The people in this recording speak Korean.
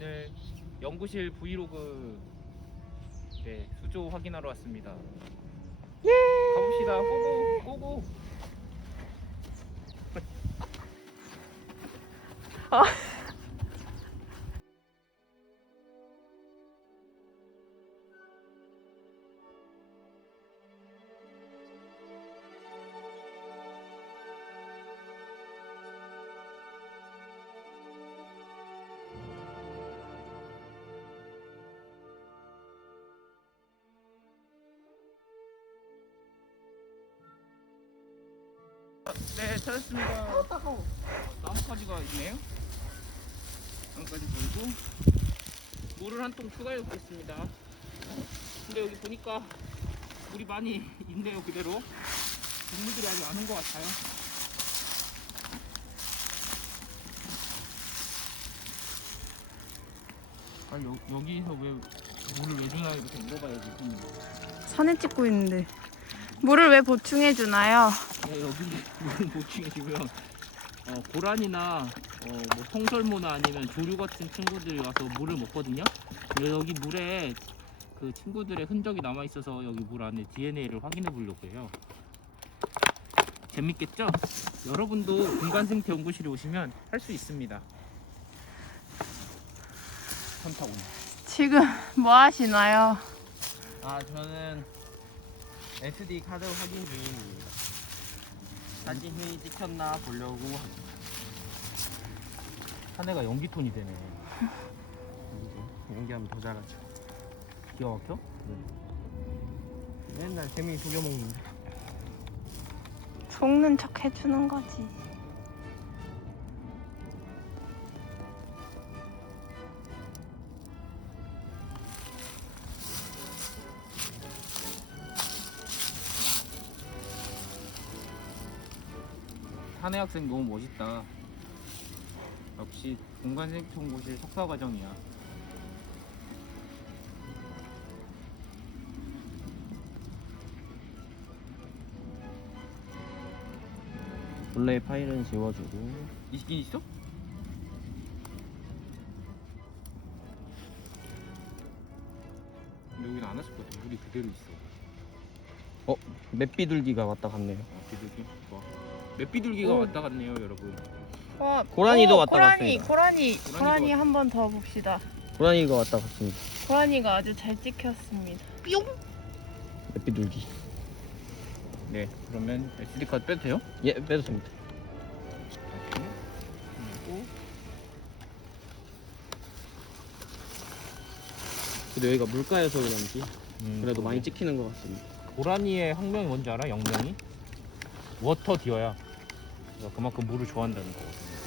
오늘 연구실 브이로그 네, 수조 확인하러 왔습니다. 가봅시다. 고고 고고. 네, 찾았습니다. 나뭇가지가 있네요. 나뭇가지 보이고 물을 한 통 추가해 보겠습니다. 근데 여기 보니까 물이 많이 있네요, 그대로. 동물들이 아직 안 온 것 같아요. 아, 여, 여기서 왜 물을 왜 주나 이렇게 물어봐야지. 음. 사진 찍고 있는데 물을 왜 보충해 주나요? 네, 여기 보충해주고요. 어, 고란이나 어, 뭐 통설모나 아니면 조류 같은 친구들이 와서 물을 먹거든요. 근데 여기 물에 그 친구들의 흔적이 남아 있어서 여기 물 안에 DNA를 확인해 보려고 해요. 재밌겠죠? 여러분도 공간 생태 연구실에 오시면 할 수 있습니다. 선 타고. 지금 뭐 하시나요? 아 저는 SD 카드 확인 중입니다. 사진이 찍혔나 보려고 합니다. 한 해가 연기톤이 되네. 연기하면 더 잘하죠. 기가 막혀? 맨날 재미 속여먹는데. 속는 척 해주는 거지. 한해 학생 너무 멋있다. 역시 공간생통고실 석사 과정이야. 본래 파일은 지워주고 있긴 있어? 근데 여긴 안 왔을 것 같아. 물이 그대로 있어. 맵비둘기가 왔다 갔네요. 아, 비둘기. 좋아. 맵비둘기가 오. 왔다 갔네요, 여러분. 와, 고라니도 오, 왔다 고라니, 갔습니다. 고라니, 고라니도 고라니 왔- 한 번 더 봅시다. 고라니가 왔다 갔습니다. 고라니가 아주 잘 찍혔습니다. 뿅! 맵비둘기. 네, 그러면 SD 카드 빼도 돼요? 예 빼도 됩니다. 그리고 근데 여기가 물가여서 그런지 음, 그래도 많이. 찍히는 것 같습니다. 고라니의 학명이 뭔지 알아? 영명이? 워터 디어야. 그만큼 물을 좋아한다는 거거든.